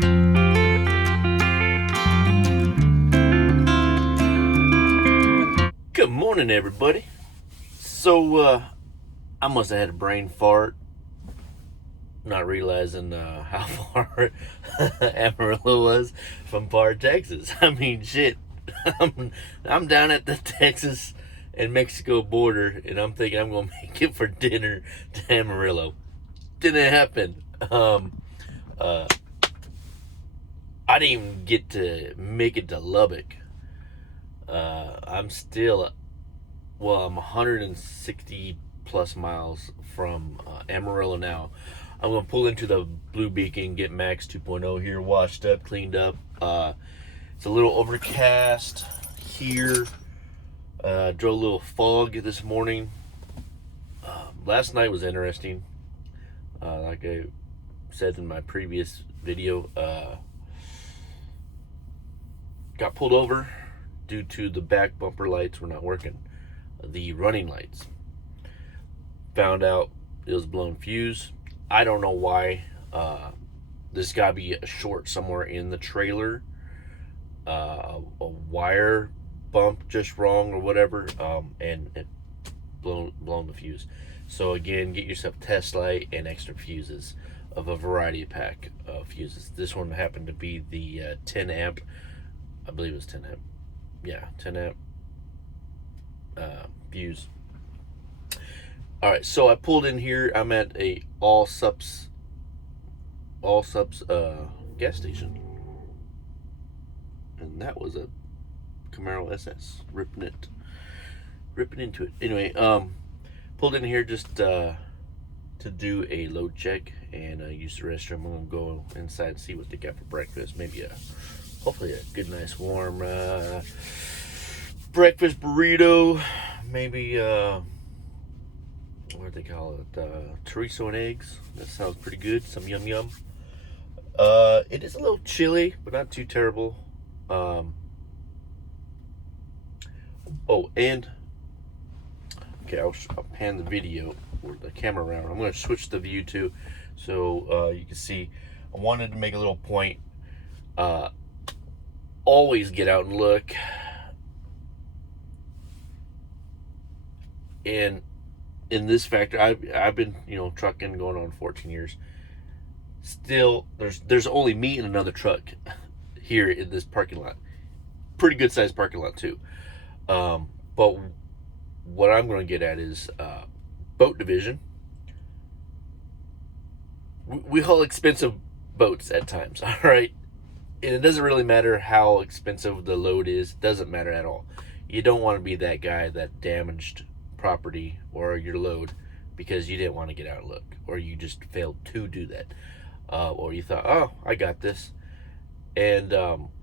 Good morning, everybody. So, I must have had a brain fart, not realizing how far Amarillo was from Par, Texas. I mean, shit. I'm down at the Texas and Mexico border, and I'm thinking I'm gonna make it for dinner to Amarillo. Didn't happen. Uh, I didn't even get to make it to Lubbock. I'm still I'm 160 plus miles from Amarillo now. I'm gonna pull into the Blue Beacon, get Max 2.0 here, washed up, cleaned up. It's a little overcast here. Drove a little fog this morning. Last night was interesting. Like I said in my previous video, got pulled over due to the back bumper lights were not working. The running lights. Found out it was blown fuse. I don't know why. There's got to be a short somewhere in the trailer. A wire bump just wrong or whatever, and it blown the fuse. So again, get yourself a test light and extra fuses of a variety of pack of fuses. This one happened to be the 10 amp. I believe it was 10 amp. Yeah, 10 amp fuse. All right, so I pulled in here. I'm at a Allsups gas station, and that was a Camaro SS ripping into it. Anyway, pulled in here just to do a load check and use the restroom. I'm gonna go inside and see what they got for breakfast. Maybe hopefully a good, nice, warm breakfast burrito. Maybe what do they call it? Chorizo and eggs. That sounds pretty good. Some yum yum. It is a little chilly, but not too terrible. And okay, I'll pan the video or the camera around. I'm going to switch the view too, so you can see. I wanted to make a little point. Always get out and look. And in this factor, I've been trucking going on 14 years. Still, there's only me and another truck here in this parking lot. Pretty good sized parking lot too. But what I'm going to get at is boat division. We haul expensive boats at times, all right? And it doesn't really matter how expensive the load is. It doesn't matter at all. You don't want to be that guy that damaged property or your load because you didn't want to get out and look, or you just failed to do that, or you thought, oh, I got this. And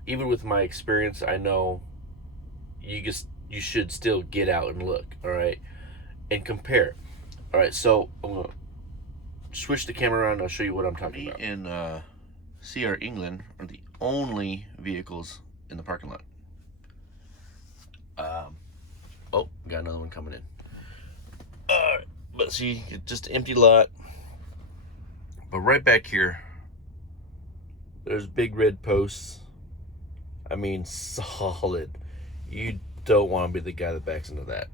even with my experience, I know you should still get out and look, all right, and compare. All right, so I'm gonna switch the camera around and I'll show you what I'm talking about. In CR England are the only vehicles in the parking lot. Got another one coming in. But see, it's just an empty lot. But right back here, there's big red posts. I mean, solid. You don't want to be the guy that backs into that.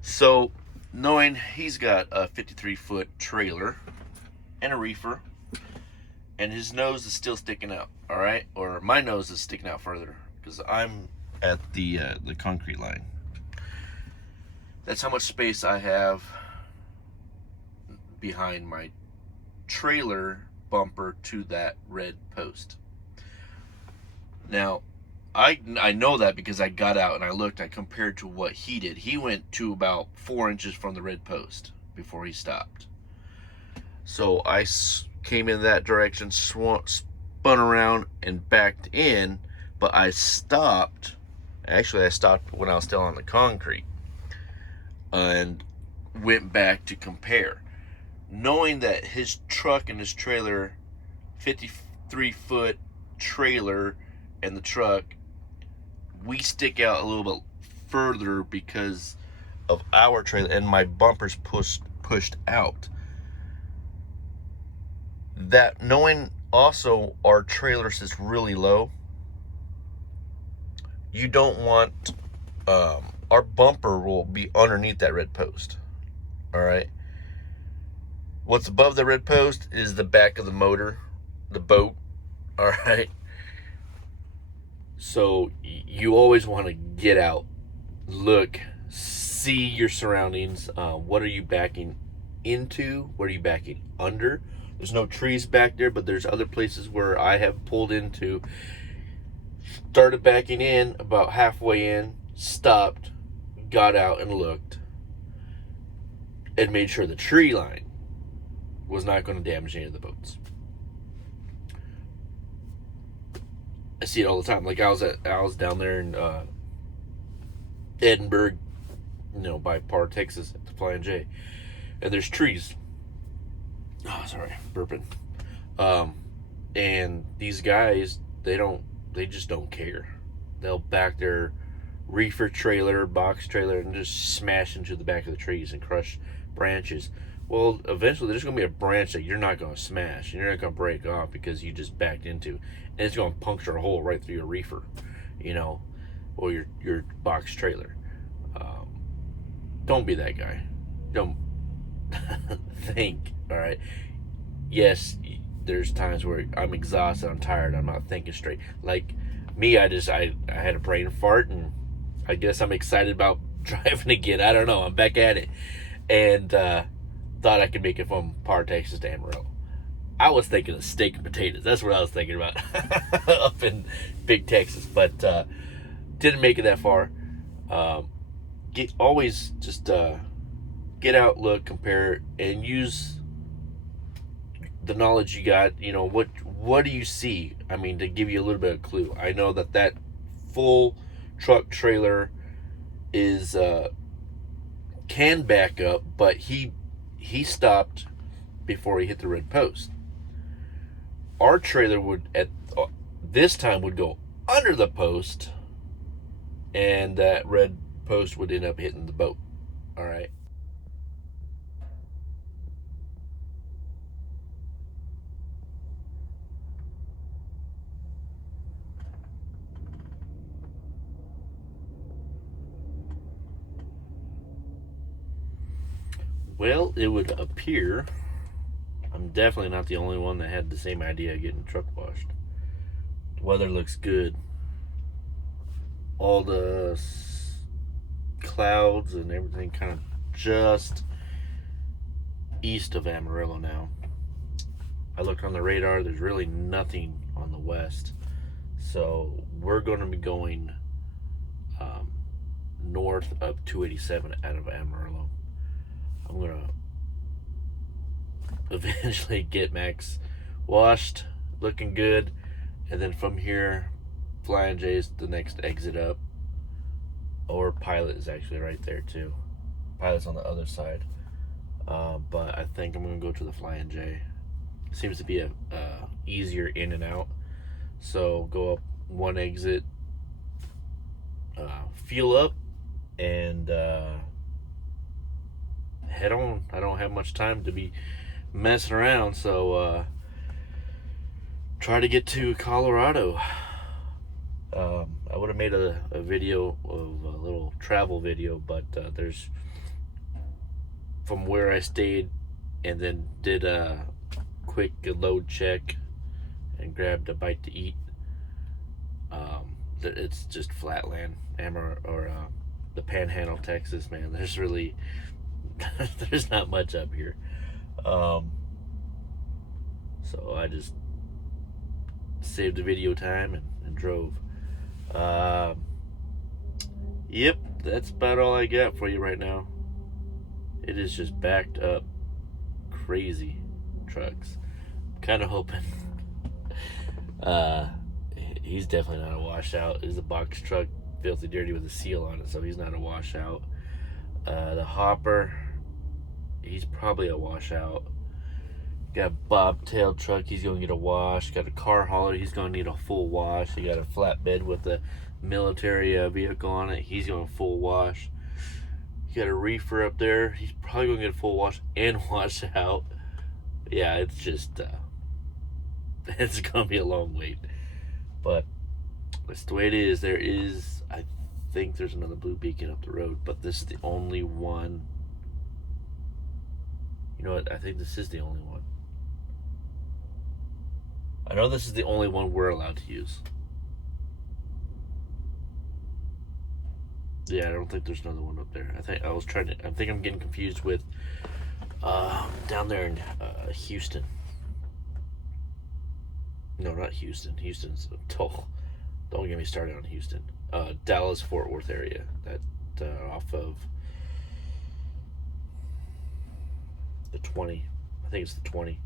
So, knowing he's got a 53-foot trailer and a reefer, and his nose is still sticking out, all right? Or my nose is sticking out further because I'm at the concrete line. That's how much space I have behind my trailer bumper to that red post. Now, I know that because I got out and I looked. I compared to what he did. He went to about 4 inches from the red post before he stopped. So I came in that direction, spun around and backed in, but I stopped. Actually, I stopped when I was still on the concrete and went back to compare, knowing that his truck and his trailer, 53-foot trailer and the truck, we stick out a little bit further because of our trailer, and my bumper's pushed out. That knowing Also, our trailer sits really low. You don't want, our bumper will be underneath that red post. All right. What's above the red post is the back of the motor, the boat. All right. So you always want to get out, look, see your surroundings. What are you backing into? What are you backing under? There's no trees back there, but there's other places where I have pulled into, started backing in, about halfway in, stopped, got out and looked, and made sure the tree line was not going to damage any of the boats. I see it all the time. Like I was down there in Edinburgh, by Par, Texas, at the Flying J, and there's trees. Oh, sorry, burping. And these guys, they just don't care. They'll back their reefer trailer, box trailer, and just smash into the back of the trees and crush branches. Well, eventually there's going to be a branch that you're not going to smash and you're not going to break off because you just backed into, and it's going to puncture a hole right through your reefer, or your box trailer. Don't be that guy. Don't think. All right. Yes, there's times where I'm exhausted, I'm tired, I'm not thinking straight. Like me, I had a brain fart, and I guess I'm excited about driving again. I don't know. I'm back at it, and thought I could make it from Par, Texas to Amarillo. I was thinking of steak and potatoes. That's what I was thinking about up in Big Texas, but didn't make it that far. Always just get out, look, compare, and use the knowledge you got. What do you see? I mean, to give you a little bit of clue. I know that full truck trailer is can back up, but he stopped before he hit the red post. Our trailer would at this time would go under the post, and that red post would end up hitting the boat. All right. Well, it would appear I'm definitely not the only one that had the same idea of getting truck washed. The weather looks good. All the clouds and everything kind of just east of Amarillo now. I looked on the radar, there's really nothing on the west. So we're going to be going north of 287 out of Amarillo. I'm going to eventually get Max washed, looking good, and then from here, Flying J's the next exit up. Or Pilot is actually right there too. Pilot's on the other side. But I think I'm going to go to the Flying J. Seems to be a easier in and out. So go up one exit, fuel up, and head on. I don't have much time to be messing around, so try to get to Colorado. I would have made a video of a little travel video, but there's from where I stayed and then did a quick load check and grabbed a bite to eat. It's just flatland, the Panhandle, Texas, man. There's really there's not much up here. So I just saved the video time and drove. Yep, that's about all I got for you right now. It is just backed up crazy trucks. Kind of hoping he's definitely not a washout. It's a box truck, filthy dirty with a seal on it, so he's not a washout. The hopper, he's probably a washout. Got a bobtail truck, he's gonna get a wash. Got a car hauler, he's gonna need a full wash. You got a flatbed with a military vehicle on it, he's going full wash. You got a reefer up there, he's probably gonna get a full wash and wash out. Yeah, it's just It's gonna be a long wait, but that's the way it is. I think there's another blue beacon up the road, but this is the only one. You know what? I think this is the only one. I know this is the only one we're allowed to use. Yeah, I don't think there's another one up there. I think I'm getting confused with down there in Houston. No, not Houston. Houston's a toll. Don't get me started on Houston. Dallas, Fort Worth area. That off of the 20. I think it's the 20.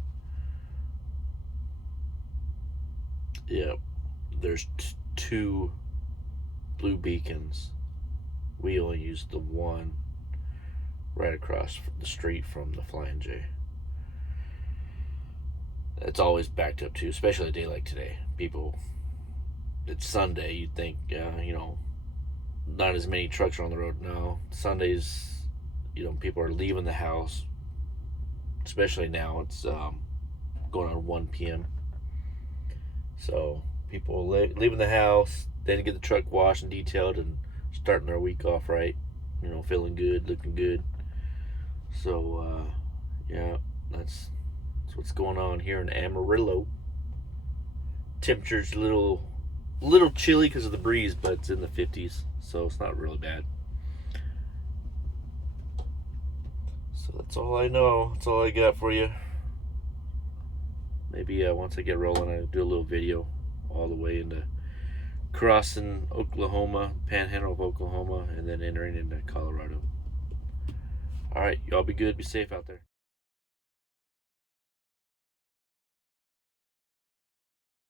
Yeah, there's two blue beacons. We only used the one right across the street from the Flying J. It's always backed up too, especially a day like today. People, it's Sunday. You'd think, not as many trucks are on the road now. Sundays, people are leaving the house. Especially now, it's going on 1 p.m. So people leaving the house, then get the truck washed and detailed, and starting their week off right. Feeling good, looking good. So yeah, that's what's going on here in Amarillo. Temperature's a little chilly because of the breeze, but it's in the 50s, so it's not really bad. So that's all I know. That's all I got for you. Maybe once I get rolling, I'll do a little video all the way into crossing Oklahoma, panhandle of Oklahoma, and then entering into Colorado. All right, y'all be good, be safe out there.